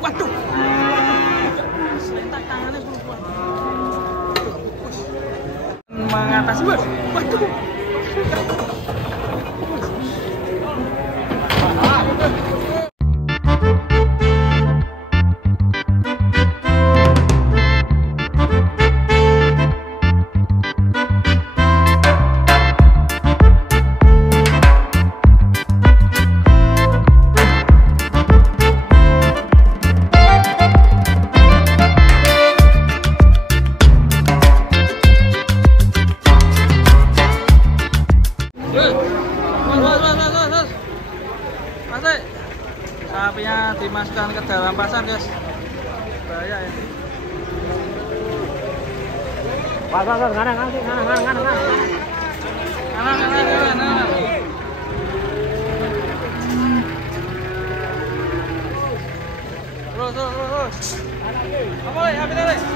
Waduh. Selentak tangannya bro. Mengatasi bos. Waduh. Sapinya dimasukkan ke dalam pasar guys, bahaya ini. Kanan. Terus. Apa lagi? Apa lagi?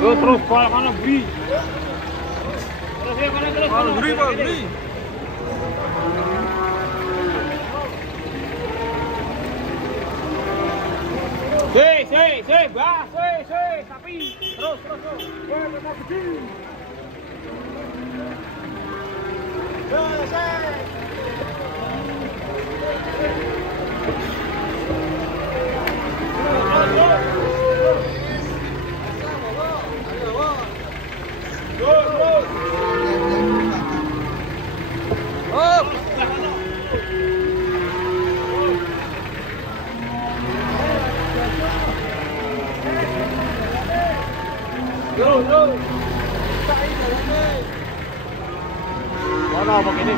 Terus mana beri? Terus beri. Tapi terus. Mana begini?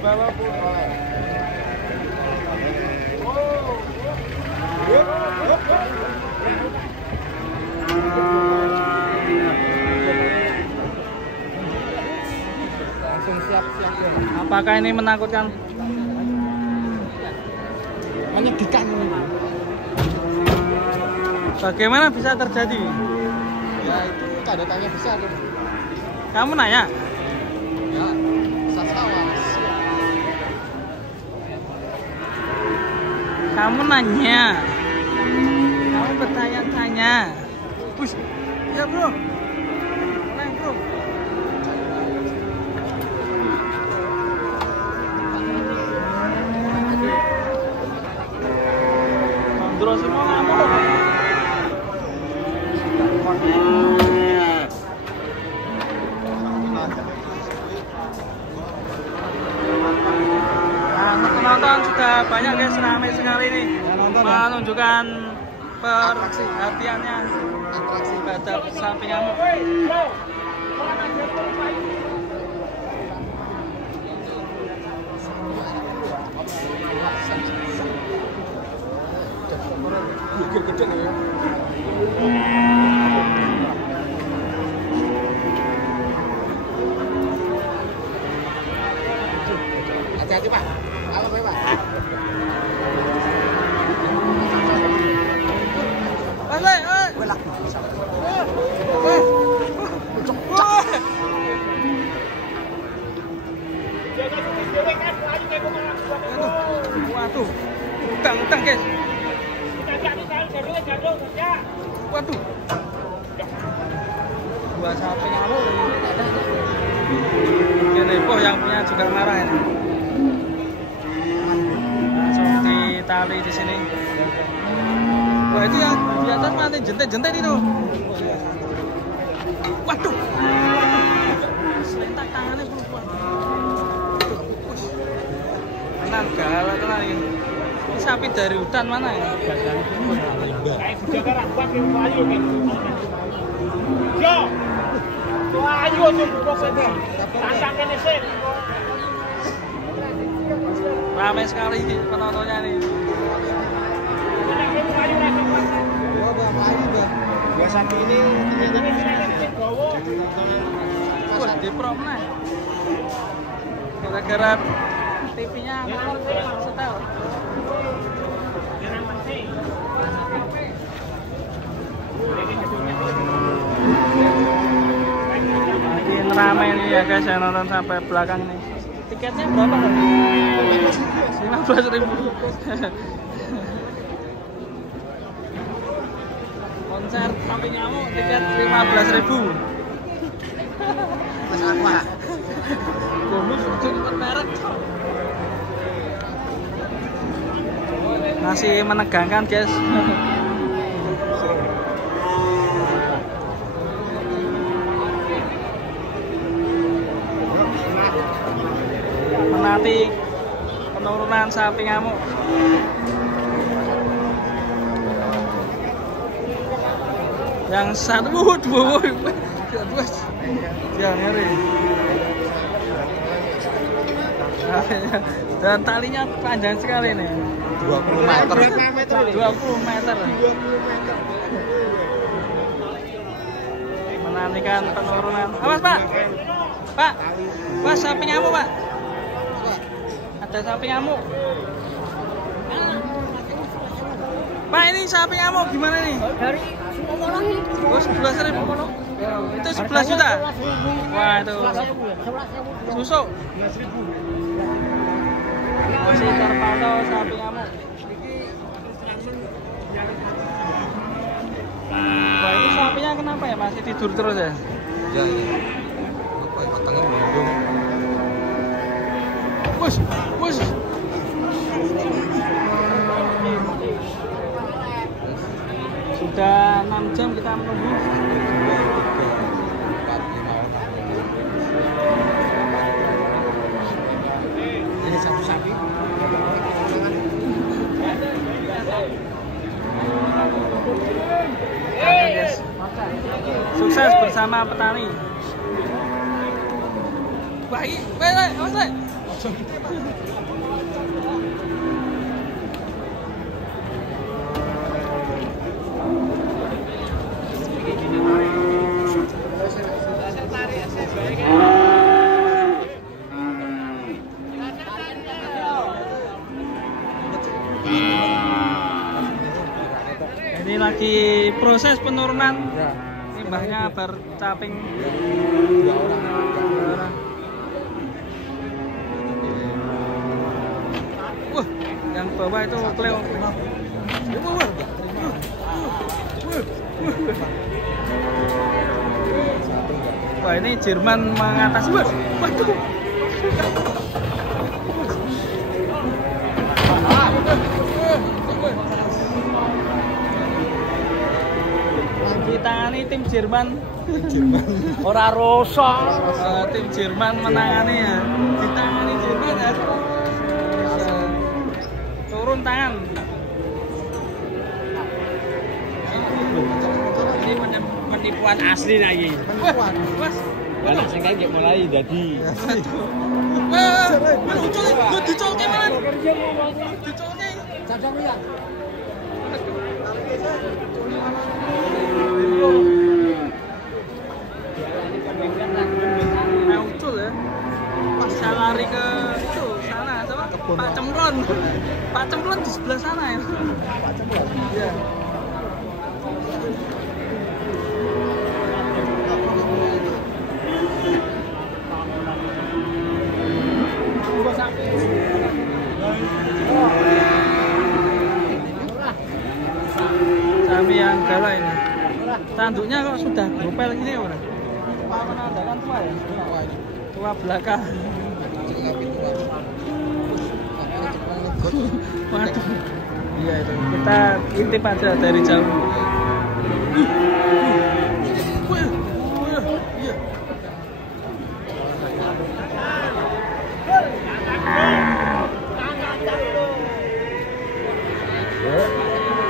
Bawah pun oleh. Langsung siap-siap. Apakah ini menakutkan? Menyedihkan. Bagaimana bisa terjadi? Ya itu tanda tanya besar. Kamu nanya? Ya, sasawa. Kamu nanya, kamu bertanya-tanya. Push, ya bro, naik bro. Mandro semua ngamuk. Penonton sudah banyak guys, ramai sekali nih menunjukkan perhatiannya terhadap sapi ngamuk. Hati-hati Pak, alam ya Pak. Waduh, utang guys. Waduh, dua sapi ngamuk. Ini yang punya juga marah ini. sekali di sini. Wah itu yang di atas mati jentet-jentet itu. Waduh. Selentak tangannya keluar. Tenan galak tenan ini. Ini sapi dari hutan mana ya? Ramai sekali penontonnya nih. Dua sapi ini Wah, di prom nih. Gara-gara TV-nya setel. Makin ramai nih ya guys, saya nonton sampai belakang nih. Tiketnya berapa? 15.000. Konser sapi nyamuk tiket 15.000. Mas apa? Bonus untuk merek. Masih menegangkan guys. Menanti penurunan sapi ngamuk. Yang satu, dua, jangan ngeri. Dan talinya panjang sekali nih. 20 meter. 20 meter. Menantikan penurunan. Awas Pak. Pak. Pak, sapi ngamuk Pak. Ada sapi ngamuk. Pak, ini sapi ngamuk gimana nih? Dari Oh, 11.000. Itu 11 juta. Wah, itu. Susuk. 11.000. Masih terpantau sapi ngamuk. Wah, itu sapinya kenapa ya? Masih tidur terus ya? Ya, ya. Apa ya, matangnya melindung. Wush, wush. Sudah 6 jam kita menunggu. Ini satu sapi. Sukses bersama petani. Baik, baik, awas baik. Ini lagi proses penurunan. Limbahnya bercaping. Wah, yang bawah itu Cleo. Wah, ini Jerman mengatasi. Waduh. Ditangani tim Jerman. ora rosa. Tim Jerman menangani ya. Ditangani Jerman ya. Turun tangan. Ini penipuan asli lagi. Wah, Mas. Anak sing kae mulai dadi. Wah, lucu. Lu dicolke malah. Dicolke. Cadang ya. Muncul ya. Bisa lari ke itu sana, sama Pak Cemplon. Pak Cemplon di sebelah sana ya. Pak Cemplon. Iya. Sapi yang galak ini. Tanduknya kok sudah grupel gini ya, Bang? Menandakan tua ya? Tua belakang. Waduh. Iya itu. Kita intip aja dari jauh. Iya.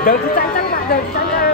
Dari cancang Pak, dari cancang.